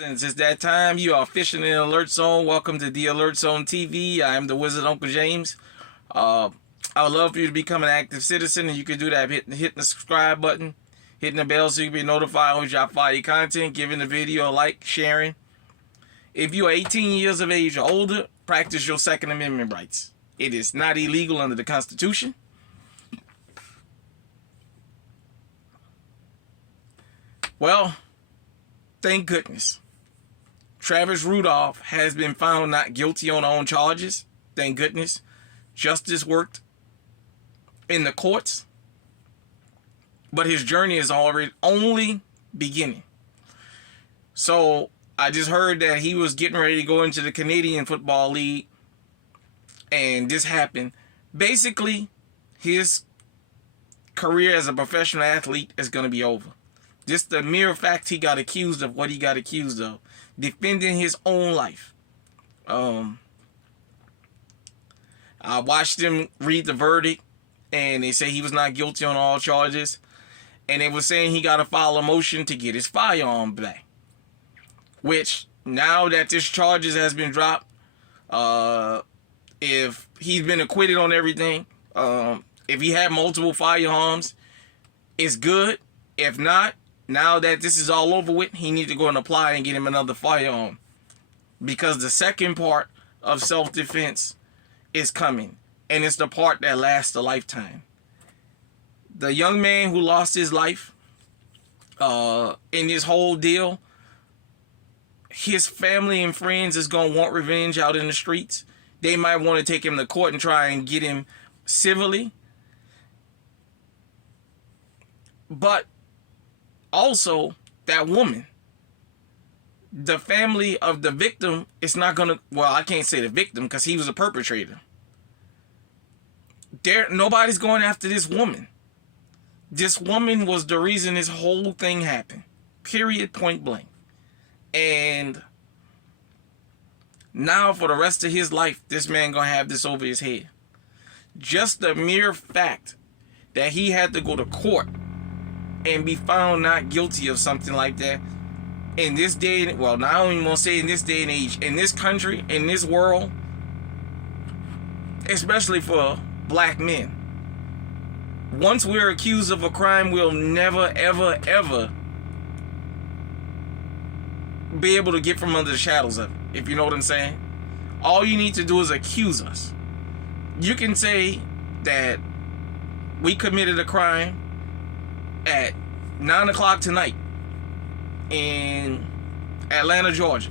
Since it's that time, you are fishing in Alert Zone. Welcome to the Alert Zone TV. I am the Wizard Uncle James. I would love for you to become an active citizen, and you can do that hitting the subscribe button, hitting the bell so you can be notified when we drop fire content, giving the video a like, sharing. If you are 18 years of age or older, practice your Second Amendment rights. It is not illegal under the Constitution. Well, thank goodness. Travis Rudolph has been found not guilty on all charges. Thank goodness. Justice worked in the courts. But his journey is already only beginning. So I just heard that he was getting ready to go into the Canadian Football League. And this happened. Basically, his career as a professional athlete is going to be over. Just the mere fact he got accused of what he got accused of. Defending his own life. I watched him read the verdict. And they say he was not guilty on all charges. And they were saying he got to file a motion to get his firearm back. Which, now that this charges has been dropped, if he's been acquitted on everything, if he had multiple firearms, it's good. If not, now that this is all over with, he needs to go and apply and get him another firearm. Because the second part of self-defense is coming. And it's the part that lasts a lifetime. The young man who lost his life in this whole deal, his family and friends is going to want revenge out in the streets. They might want to take him to court and try and get him civilly. But also, that woman, the family of the victim is not going to, well, I can't say the victim because he was a perpetrator. Nobody's going after this woman. This woman was the reason this whole thing happened. Period, point blank. And now for the rest of his life, this man going to have this over his head. Just the mere fact that he had to go to court and be found not guilty of something like that in this day, well, now I don't even want to say in this day and age, in this country, in this world, especially for black men. Once we're accused of a crime, we'll never, ever, ever be able to get from under the shadows of it, if you know what I'm saying. All you need to do is accuse us. You can say that we committed a crime at 9 o'clock tonight in Atlanta, Georgia.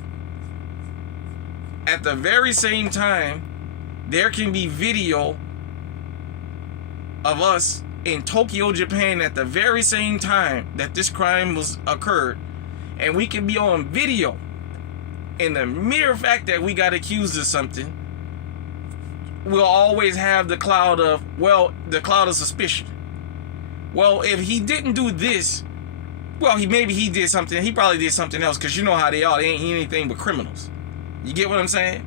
At the very same time, there can be video of us in Tokyo, Japan at the very same time that this crime was occurred, and we can be on video. And the mere fact that we got accused of something, we'll always have the cloud of, well, the cloud of suspicion. Well, if he didn't do this, well, maybe he did something. He probably did something else, because you know how they are. They ain't anything but criminals. You get what I'm saying?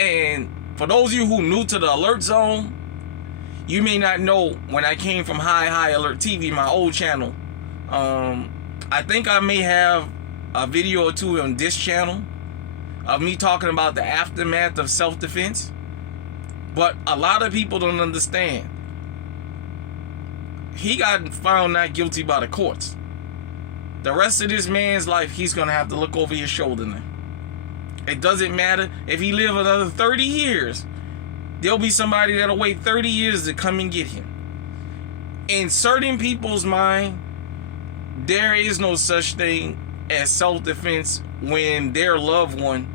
And for those of you who are new to the Alert Zone, you may not know when I came from High Alert TV, my old channel. I think I may have a video or two on this channel of me talking about the aftermath of self-defense. But a lot of people don't understand. He got found not guilty by the courts. The rest of this man's life, he's going to have to look over his shoulder now. It doesn't matter if he live another 30 years. There'll be somebody that'll wait 30 years to come and get him. In certain people's mind, there is no such thing as self-defense when their loved one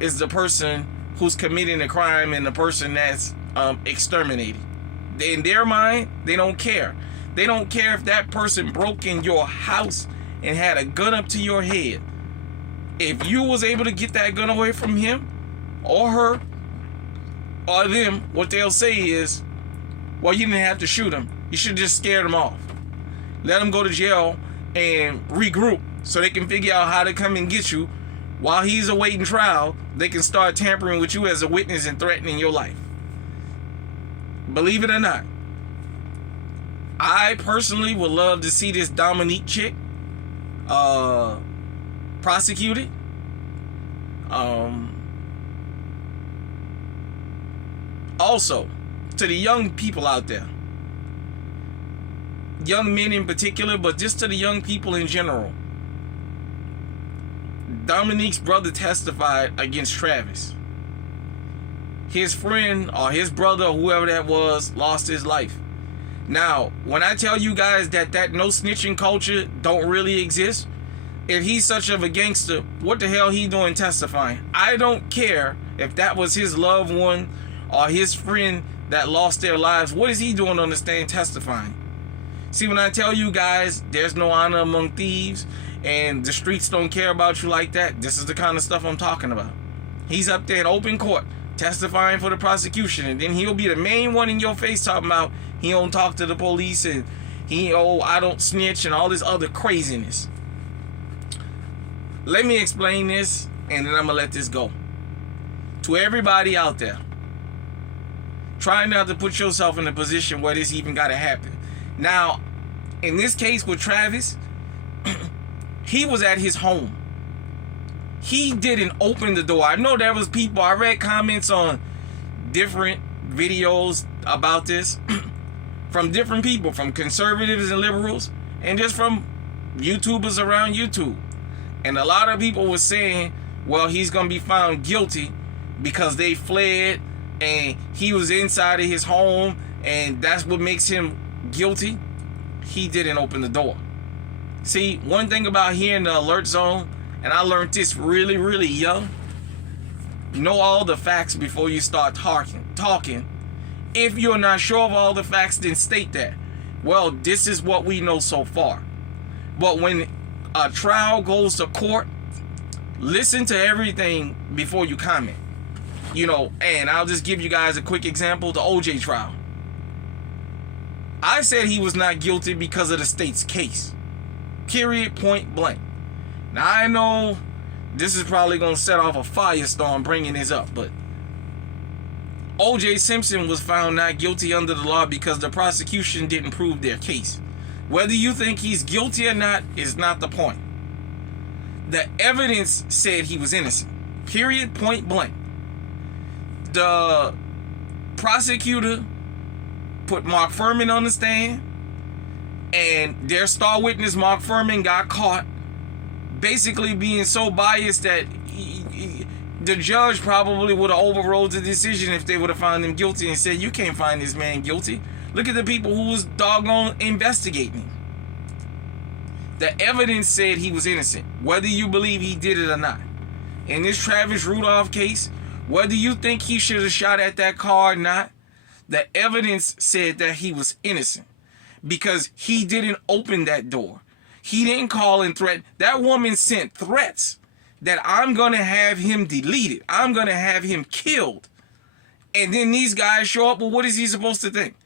is the person who's committing a crime and the person that's exterminated. In their mind, they don't care. They don't care if that person broke in your house and had a gun up to your head. If you was able to get that gun away from him or her or them, what they'll say is, well, you didn't have to shoot him. You should have just scared him off. Let him go to jail and regroup so they can figure out how to come and get you. While he's awaiting trial, they can start tampering with you as a witness and threatening your life. Believe it or not, I personally would love to see this Dominique chick prosecuted. Also, to the young people out there, young men in particular, but just to the young people in general, Dominique's brother testified against Travis. His friend or his brother or whoever that was lost his life. Now, when I tell you guys that no snitching culture don't really exist, if he's such of a gangster, what the hell he doing testifying? I don't care if that was his loved one or his friend that lost their lives. What is he doing on the stand testifying? See, when I tell you guys there's no honor among thieves and the streets don't care about you like that, this is the kind of stuff I'm talking about. He's up there in open court testifying for the prosecution, and then he'll be the main one in your face talking about he don't talk to the police and I don't snitch and all this other craziness. Let me explain this and then I'm gonna let this go. To everybody out there, try not to put yourself in a position where this even gotta happen. Now, in this case with Travis, he was at his home. He didn't open the door. I know there was people, I read comments on different videos about this from different people, from conservatives and liberals, and just from YouTubers around YouTube. And a lot of people were saying, well, he's going to be found guilty because they fled and he was inside of his home and that's what makes him guilty. He didn't open the door. See, one thing about here in the alert zone, and I learned this really, really young, know all the facts before you start talking. If you're not sure of all the facts, then state that. Well, this is what we know so far. But when a trial goes to court, listen to everything before you comment. And I'll just give you guys a quick example, the OJ trial. I said he was not guilty because of the state's case. Period, point blank. Now, I know this is probably going to set off a firestorm bringing this up, but O.J. Simpson was found not guilty under the law because the prosecution didn't prove their case. Whether you think he's guilty or not is not the point. The evidence said he was innocent. Period, point blank. The prosecutor put Mark Furman on the stand, and their star witness, Mark Furman, got caught basically being so biased that the judge probably would have overruled the decision if they would have found him guilty and said, you can't find this man guilty. Look at the people who was doggone investigating him. The evidence said he was innocent, whether you believe he did it or not. In this Travis Rudolph case, whether you think he should have shot at that car or not, the evidence said that he was innocent because he didn't open that door. He didn't call and threaten. That woman sent threats that I'm going to have him deleted. I'm going to have him killed. And then these guys show up. Well, what is he supposed to think?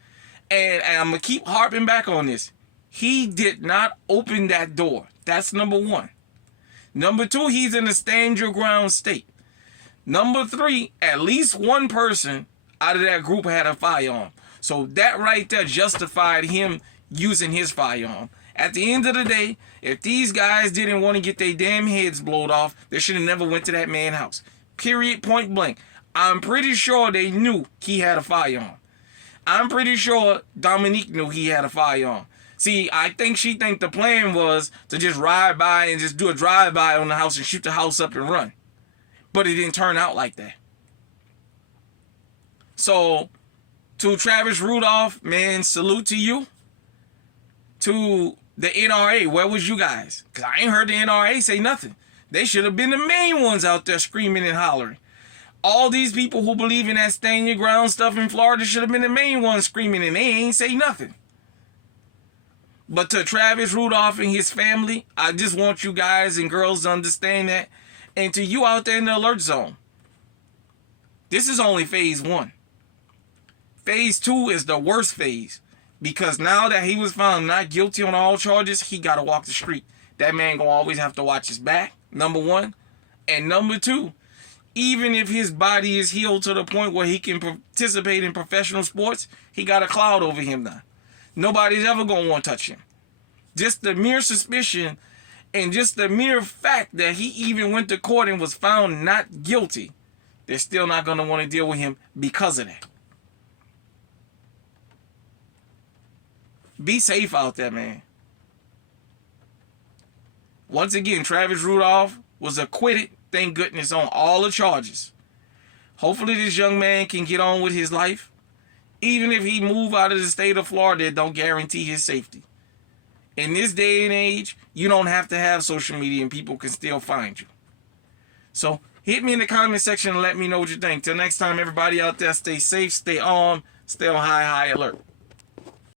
And I'm going to keep harping back on this. He did not open that door. That's number one. Number two, he's in a stand your ground state. Number three, at least one person out of that group had a firearm. So that right there justified him using his firearm. At the end of the day, if these guys didn't want to get their damn heads blowed off, they should have never went to that man's house. Period, point blank. I'm pretty sure they knew he had a firearm. I'm pretty sure Dominique knew he had a firearm. See, I think she think the plan was to just ride by and just do a drive-by on the house and shoot the house up and run. But it didn't turn out like that. So, to Travis Rudolph, man, salute to you. To the NRA, where was you guys? Because I ain't heard the NRA say nothing. They should have been the main ones out there screaming and hollering. All these people who believe in that stand your ground stuff in Florida should have been the main ones screaming, and they ain't say nothing. But to Travis Rudolph and his family, I just want you guys and girls to understand that. And to you out there in the alert zone, this is only phase one. Phase two is the worst phase. Because now that he was found not guilty on all charges, he got to walk the street. That man going to always have to watch his back, number one. And number two, even if his body is healed to the point where he can participate in professional sports, he got a cloud over him now. Nobody's ever going to want to touch him. Just the mere suspicion And just the mere fact that he even went to court and was found not guilty, they're still not going to want to deal with him because of that. Be safe out there, man. Once again, Travis Rudolph was acquitted, thank goodness, on all the charges. Hopefully this young man can get on with his life. Even if he move out of the state of Florida, it don't guarantee his safety. In this day and age, you don't have to have social media and people can still find you. So hit me in the comment section and let me know what you think. Till next time, everybody out there, stay safe, stay on high alert.